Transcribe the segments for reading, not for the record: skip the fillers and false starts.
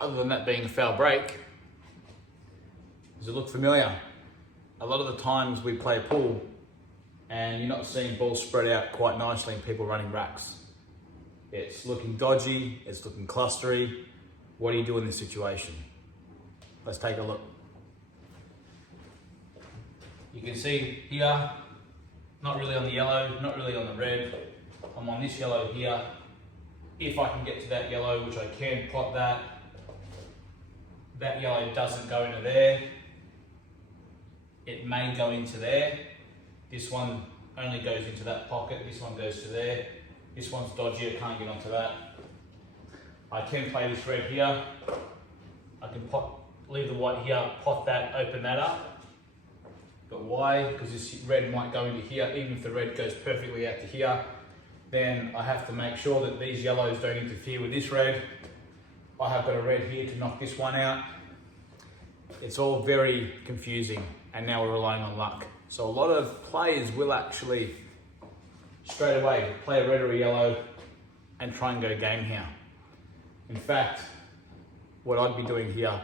other than that being a foul break, does it look familiar? A lot of the times we play pool and you're not seeing balls spread out quite nicely and people running racks. It's looking dodgy, it's looking clustery. What do you do in this situation? Let's take a look. You can see here, not really on the yellow, not really on the red. I'm on this yellow here. If I can get to that yellow, which I can, pot that. That yellow doesn't go into there. It may go into there. This one only goes into that pocket. This one goes to there. This one's dodgy, I can't get onto that. I can play this red here. I can leave the white here, pot that, open that up. But why? Because this red might go into here. Even if the red goes perfectly out to here, then I have to make sure that these yellows don't interfere with this red. I have got a red here to knock this one out. It's all very confusing, and now we're relying on luck. So a lot of players will actually straight away play a red or a yellow and try and go game here. In fact, what I'd be doing here,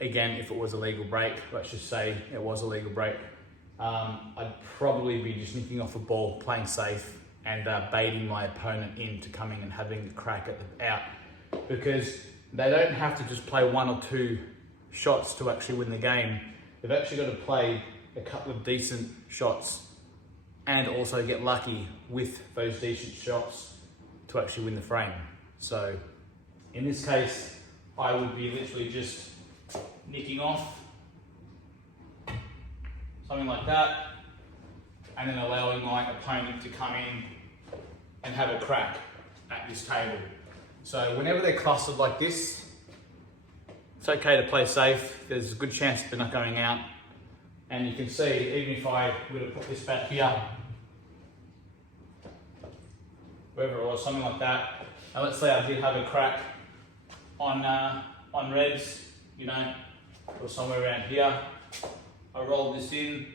again, if it was a legal break, let's just say it was a legal break, I'd probably be just nicking off a ball, playing safe, and baiting my opponent into coming and having a crack at the out, because they don't have to just play one or two shots to actually win the game. They've actually got to play a couple of decent shots and also get lucky with those decent shots to actually win the frame. So in this case, I would be literally just nicking off, something like that, and then allowing my opponent to come in and have a crack at this table. So whenever they're clustered like this, it's okay to play safe. There's a good chance they're not going out. And you can see, even if I were to put this back here, wherever it was, something like that, and let's say I did have a crack on reds, you know, or somewhere around here, I rolled this in,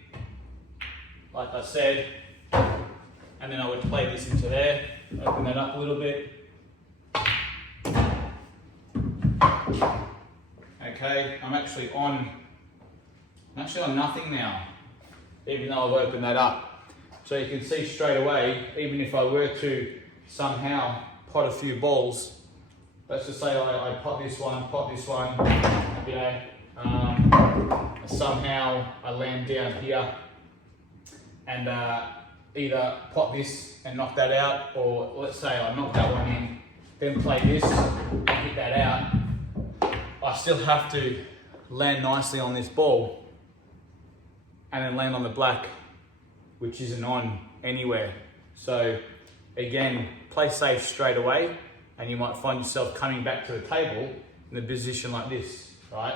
like I said, and then I would play this into there, open that up a little bit. Okay, I'm actually on nothing now, even though I've opened that up. So you can see straight away, even if I were to somehow pot a few balls, let's just say I pot this one, you know, somehow I land down here and either pot this and knock that out, or let's say I knock that one in, then play this and hit that out. I still have to land nicely on this ball and then land on the black, which isn't on anywhere. So again, play safe straight away, and you might find yourself coming back to the table in a position like this, right?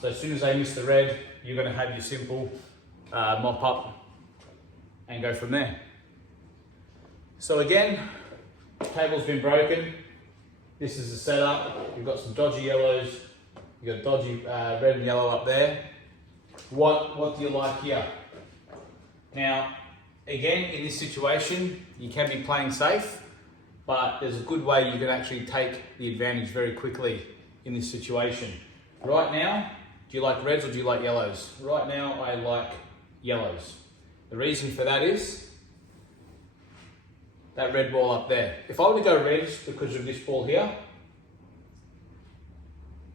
So as soon as they miss the red, you're gonna have your simple mop up and go from there. So again, table's been broken. This is the setup. You've got some dodgy yellows. You've got dodgy red and yellow up there. What do you like here? Now, again, in this situation, you can be playing safe, but there's a good way you can actually take the advantage very quickly in this situation. Right now, do you like reds or do you like yellows? Right now, I like yellows. The reason for that is that red ball up there. If I were to go reds because of this ball here,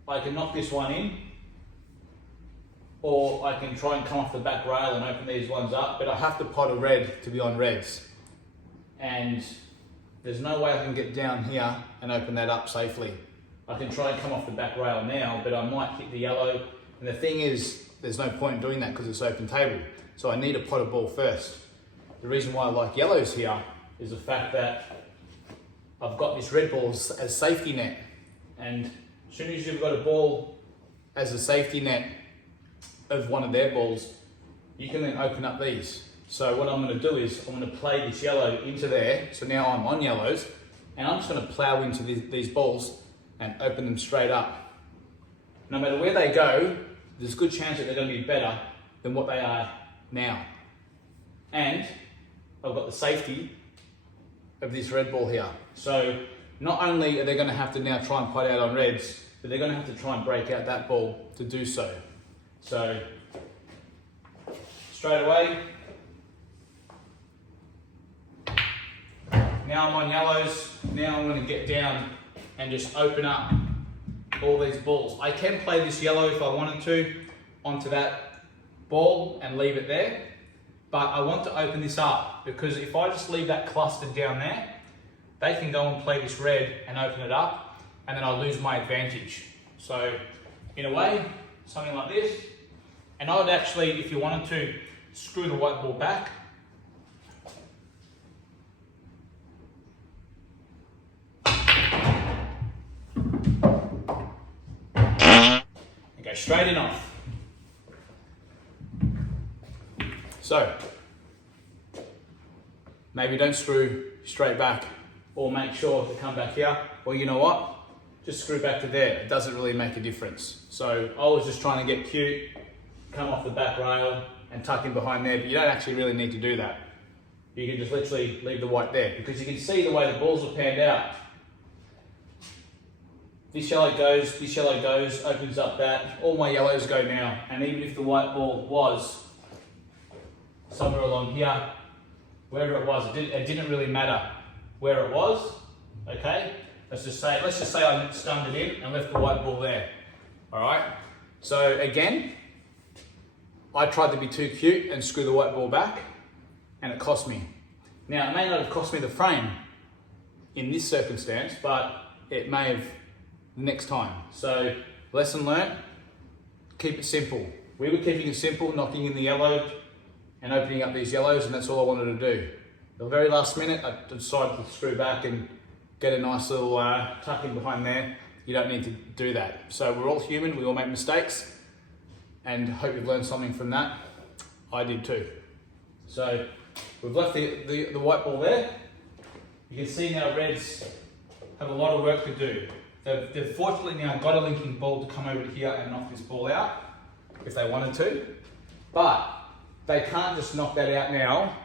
I can knock this one in, or I can try and come off the back rail and open these ones up, but I have to pot a red to be on reds. And there's no way I can get down here and open that up safely. I can try and come off the back rail now, but I might hit the yellow. And the thing is, there's no point in doing that because it's open table. So I need a pot of ball first. The reason why I like yellows here is the fact that I've got this red ball as safety net. And as soon as you've got a ball as a safety net of one of their balls, you can then open up these. So what I'm going to do is I'm going to play this yellow into there. So now I'm on yellows, and I'm just going to plow into these balls and open them straight up. No matter where they go, there's a good chance that they're going to be better than what they are now. And I've got the safety of this red ball here. So not only are they going to have to now try and pot out on reds, but they're going to have to try and break out that ball to do so. So straight away, now I'm on yellows. Now I'm going to get down and just open up all these balls. I can play this yellow if I wanted to onto that ball and leave it there, but I want to open this up because if I just leave that clustered down there, they can go and play this red and open it up, and then I lose my advantage. So in a way, something like this. And I would actually, if you wanted to, screw the white ball back. And go straight in off. So, maybe don't screw straight back, or make sure to come back here, or you know what? Just screw back to there. It doesn't really make a difference. So I was just trying to get cute, come off the back rail and tuck in behind there, but you don't actually really need to do that. You can just literally leave the white there because you can see the way the balls are panned out. This yellow goes, opens up that. All my yellows go now, and even if the white ball was somewhere along here, wherever it was, it didn't really matter where it was, okay? Let's just say I stunned it in and left the white ball there, all right? So again, I tried to be too cute and screw the white ball back, and it cost me. Now, it may not have cost me the frame in this circumstance, but it may have next time. So, lesson learnt, keep it simple. We were keeping it simple, knocking in the yellow and opening up these yellows, and that's all I wanted to do. The very last minute, I decided to screw back and get a nice little tuck in behind there. You don't need to do that. So we're all human, we all make mistakes, and hope you've learned something from that. I did too. So we've left the white ball there. You can see now reds have a lot of work to do. They've fortunately now got a linking ball to come over here and knock this ball out if they wanted to, but they can't just knock that out now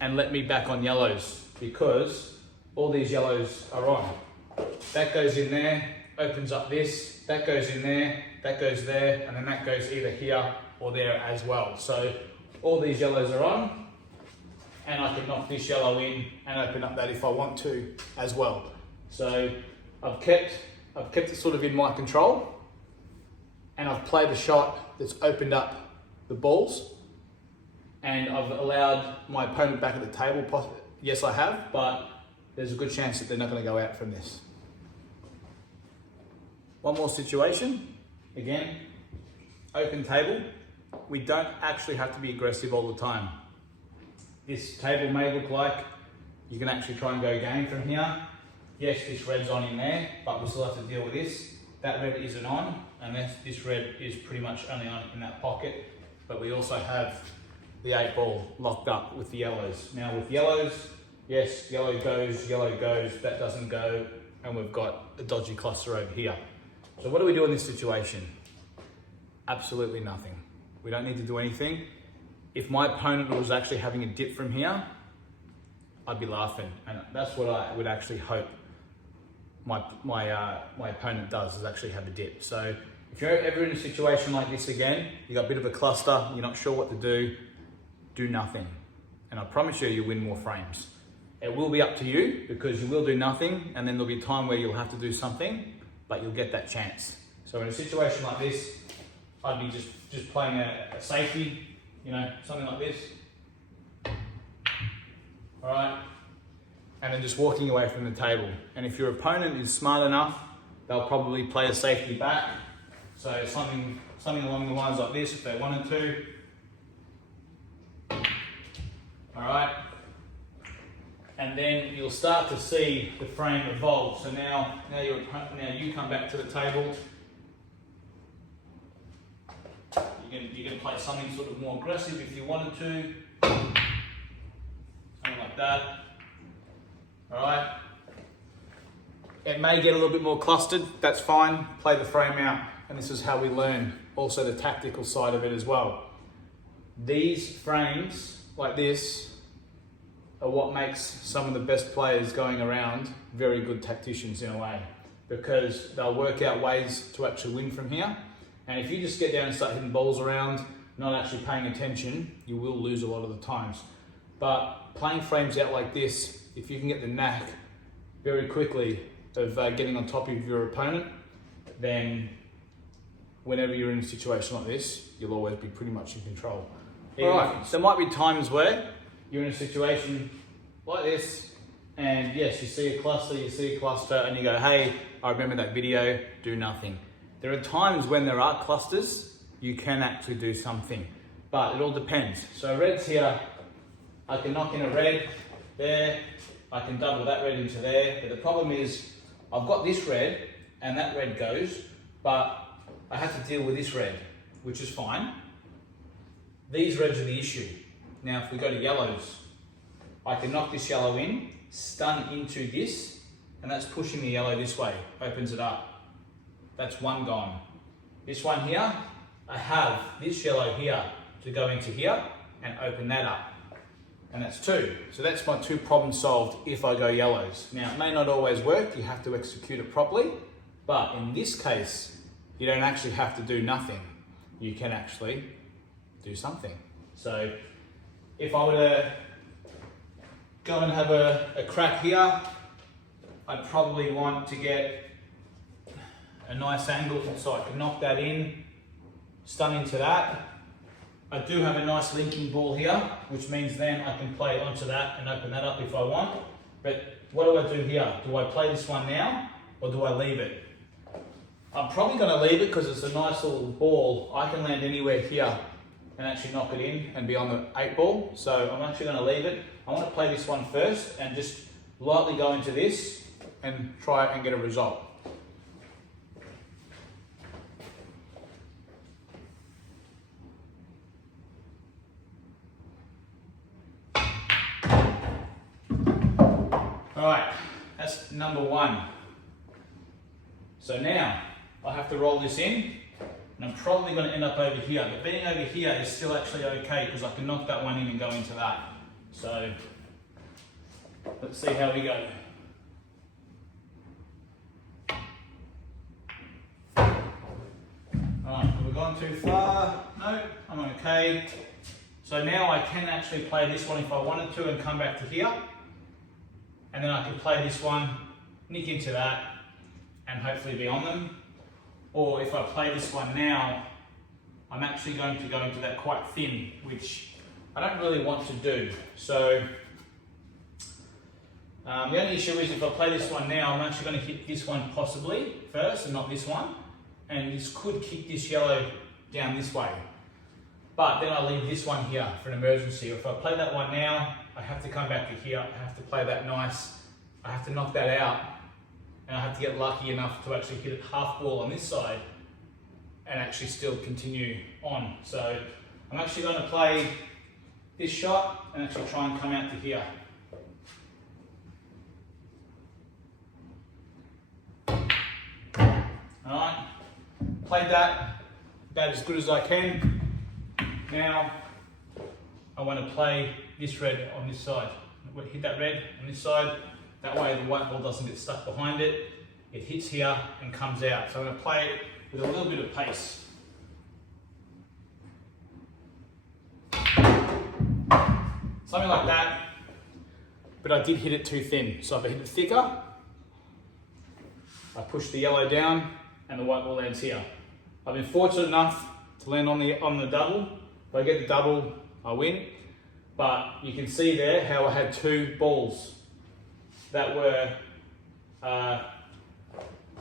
and let me back on yellows because all these yellows are on. That goes in there, opens up this, that goes in there, that goes there, and then that goes either here or there as well. So all these yellows are on, and I can knock this yellow in and open up that if I want to as well. So I've kept it sort of in my control, and I've played a shot that's opened up the balls, and I've allowed my opponent back at the table. Yes, I have, but there's a good chance that they're not going to go out from this. One more situation. Again, open table. We don't actually have to be aggressive all the time. This table may look like you can actually try and go game from here. Yes, this red's on in there, but we still have to deal with this. That red isn't on, and this red is pretty much only on in that pocket. But we also have the 8 ball locked up with the yellows. Now with yellows, yes, yellow goes, that doesn't go, and we've got a dodgy cluster over here. So what do we do in this situation? Absolutely nothing. We don't need to do anything. If my opponent was actually having a dip from here, I'd be laughing, and that's what I would actually hope my opponent does, is actually have a dip. So if you're ever in a situation like this again, you got a bit of a cluster, you're not sure what to do nothing. And I promise you'll win more frames. It will be up to you because you will do nothing, and then there'll be a time where you'll have to do something, but you'll get that chance. So in a situation like this, I'd be just playing a safety, you know, something like this. All right, and then just walking away from the table. And if your opponent is smart enough, they'll probably play a safety back. So something along the lines like this if they wanted to. All right, and then you'll start to see the frame evolve. So now you come back to the table. You can play something sort of more aggressive if you wanted to. Something like that. All right. It may get a little bit more clustered. That's fine. Play the frame out, and this is how we learn. Also, the tactical side of it as well. These frames like this are what makes some of the best players going around very good tacticians in a way, because they'll work out ways to actually win from here. And if you just get down and start hitting balls around, not actually paying attention, you will lose a lot of the times. But playing frames out like this, if you can get the knack very quickly of getting on top of your opponent, then whenever you're in a situation like this, you'll always be pretty much in control. Alright, so there might be times where you're in a situation like this, and yes, you see a cluster, and you go, hey, I remember that video, do nothing. There are times when there are clusters, you can actually do something, but it all depends. So reds here, I can knock in a red there, I can double that red into there, but the problem is I've got this red and that red goes, but I have to deal with this red, which is fine. These reds are the issue. Now if we go to yellows, I can knock this yellow in, stun into this, and that's pushing the yellow this way, opens it up. That's one gone. This one here, I have this yellow here to go into here and open that up. And that's two. So that's my two problems solved if I go yellows. Now it may not always work, you have to execute it properly, but in this case, you don't actually have to do nothing. You can actually do something. So if I were to go and have a crack here, I'd probably want to get a nice angle so I can knock that in, stun into that. I do have a nice linking ball here, which means then I can play onto that and open that up if I want. But what do I do here? Do I play this one now or do I leave it? I'm probably going to leave it because it's a nice little ball. I can land anywhere here and actually knock it in and be on the 8 ball. So I'm actually going to leave it. I want to play this one first and just lightly go into this and try and get a result. Alright, that's number one. So now I have to roll this in, and I'm probably going to end up over here, but being over here is still actually okay because I can knock that one in and go into that. So let's see how we go. Alright, have we gone too far? No, I'm okay. So now I can actually play this one if I wanted to and come back to here. And then I can play this one, nick into that, and hopefully be on them. Or if I play this one now, I'm actually going to go into that quite thin, which I don't really want to do. So the only issue is if I play this one now, I'm actually going to hit this one possibly first and not this one. And this could kick this yellow down this way. But then I leave this one here for an emergency. If I play that one now, I have to come back to here, I have to play that nice, I have to knock that out, and I have to get lucky enough to actually hit it half ball on this side and actually still continue on. So I'm actually going to play this shot and actually try and come out to here. Alright, played that about as good as I can. Now I want to play this red on this side. Hit that red on this side. That way the white ball doesn't get stuck behind it. It hits here and comes out. So I'm going to play it with a little bit of pace. Something like that. But I did hit it too thin. So if I hit it thicker, I push the yellow down and the white ball lands here. I've been fortunate enough to land on the double. If I get the double, I win. But you can see there how I had two balls that were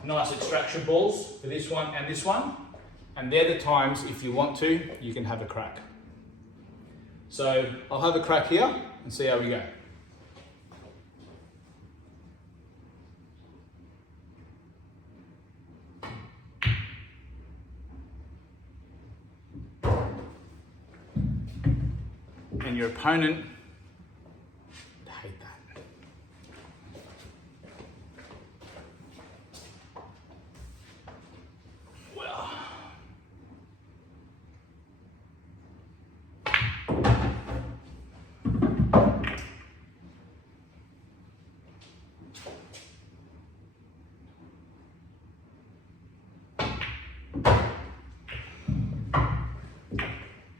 nice extraction balls for this one and this one. And they're the times, if you want to, you can have a crack. So I'll have a crack here and see how we go. And your opponent would hate that. Well,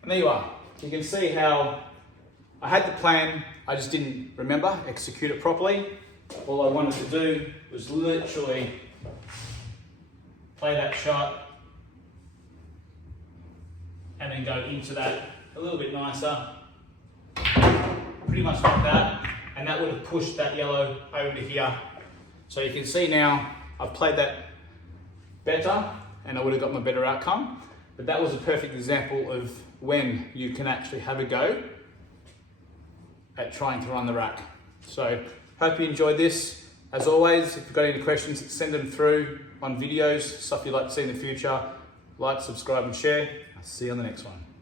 And there you are. You can see how I had the plan, I just didn't remember, execute it properly. All I wanted to do was literally play that shot and then go into that a little bit nicer. Pretty much like that. And that would have pushed that yellow over to here. So you can see now I've played that better and I would have got my better outcome. But that was a perfect example of when you can actually have a go at trying to run the rack. So hope you enjoyed this. As always, if you've got any questions, send them through on videos, stuff you'd like to see in the future. Like, subscribe and share. I'll see you on the next one.